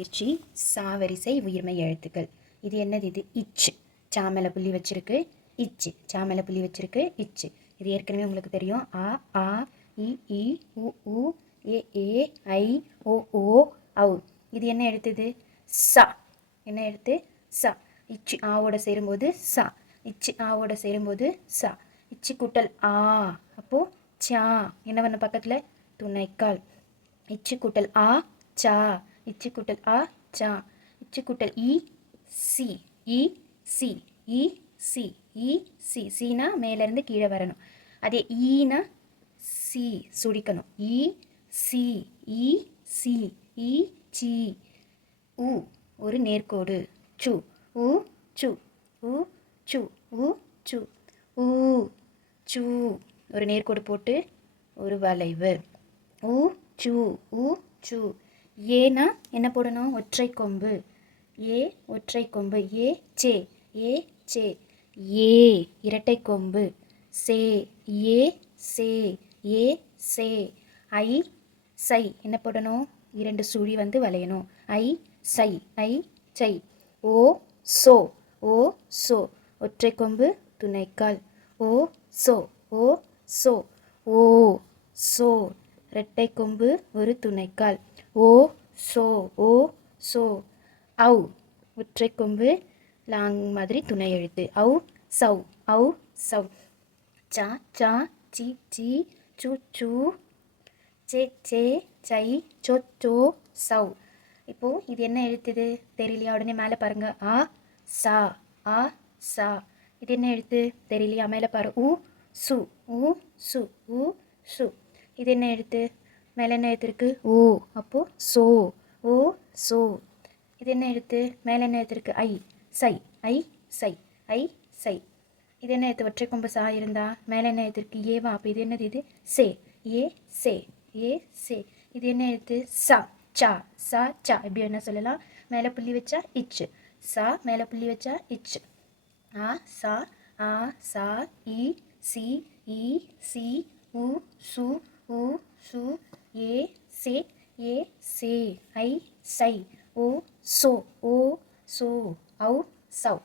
பயிற்சி சாவரிசை உயிர்மை எழுத்துக்கள். இது என்னது? இது இச்சு சாமலை புள்ளி வச்சிருக்கு இச்சு சாமலை புள்ளி வச்சிருக்கு இச்சு இது ஏற்கனவே உங்களுக்கு தெரியும். ஆ ஆ இ இ உ உ ஏ ஏ ஐ ஓ ஓ அவு இது என்ன எழுத்துது? சா. என்ன எழுத்து? சா. இச்சு ஆவோட சேரும்போது சா. இச்சு ஆவோட சேரும்போது சா. இச்சு கூட்டல் ஆ. அப்போ சா. என்ன பண்ண பக்கத்தில்? துணைக்கால். இச்சு கூட்டல் ஆ சா. இச்சு கூட்டல் ஆ சா. இச்சு கூட்டல் இ சி. இ சி. இ சி. இ சி. சீனா மேலேருந்து கீழே வரணும். அதே ஈனா சி சுடிக்கணும். இ சி. இ சி. இ சி. உ. ஒரு நேர்கோடு. சு. உ சு. உ சு. உ சு. ஊ சு. ஒரு நேர்கோடு போட்டு ஒரு வளைவு. ஊ சு. ஊ சு. ஏனா என்ன போடணும்? ஒற்றை கொம்பு. ஏ ஒற்றை கொம்பு. ஏ சே. ஏ சே. ஏ இரட்டை கொம்பு. சே. ஏ சே. ஏ சே. ஐ சை. என்ன போடணும்? இரண்டு சுழி வந்து வளையணும். ஐ சை. ஐ சை. ஓ சோ. ஓ சோ. ஒற்றை கொம்பு துணைக்கால். ஓ சோ. ஓ சோ. ஓ சோ. இரட்டை கொம்பு ஒரு துணைக்கால். ஓ சோ ஓ சோ. ஔ ஒற்றை கொம்பு லாங் மாதிரி துணை எழுத்து. ஔ சௌ ஔ சௌ. சா சா சி சி சு சு. சே சே சை சோ சோ சௌ. இப்போது இது என்ன எழுத்துது தெரியலையா? உடனே மேலே பாருங்கள் ஆ சா ஆ சா. இது என்ன எழுத்து? தெரியலையா? மேலே பாரு. உ சு உ சு உ சு. இது என்ன எழுத்து? மேலே என்ன எழுத்திருக்கு ஓ அப்போது சோ. ஓ சோ. இது என்ன எழுத்து? மேலே என்ன எழுத்திருக்கு ஐ சை. ஐ சை. ஐ சை. இது என்ன எழுத்து? ஒற்றை கொம்பு சா இருந்தா மேலே என்ன எழுத்திருக்கு ஏவா அப்போ இது என்னது இது? சே. ஏ சே. ஏ சே. இது என்ன எழுத்து? சா. சா. சா சா. இப்படி என்ன சொல்லலாம். மேலே புள்ளி வச்சா இச்சு. சா மேலே புள்ளி வச்சா இச்சு. ஆ சா. ஆ சா. இ சி. இ சி. உ சு. உ சு. ஏ சே ஏ சே ஐ சை ஓ சோ ஓ சோ ஔ சௌ.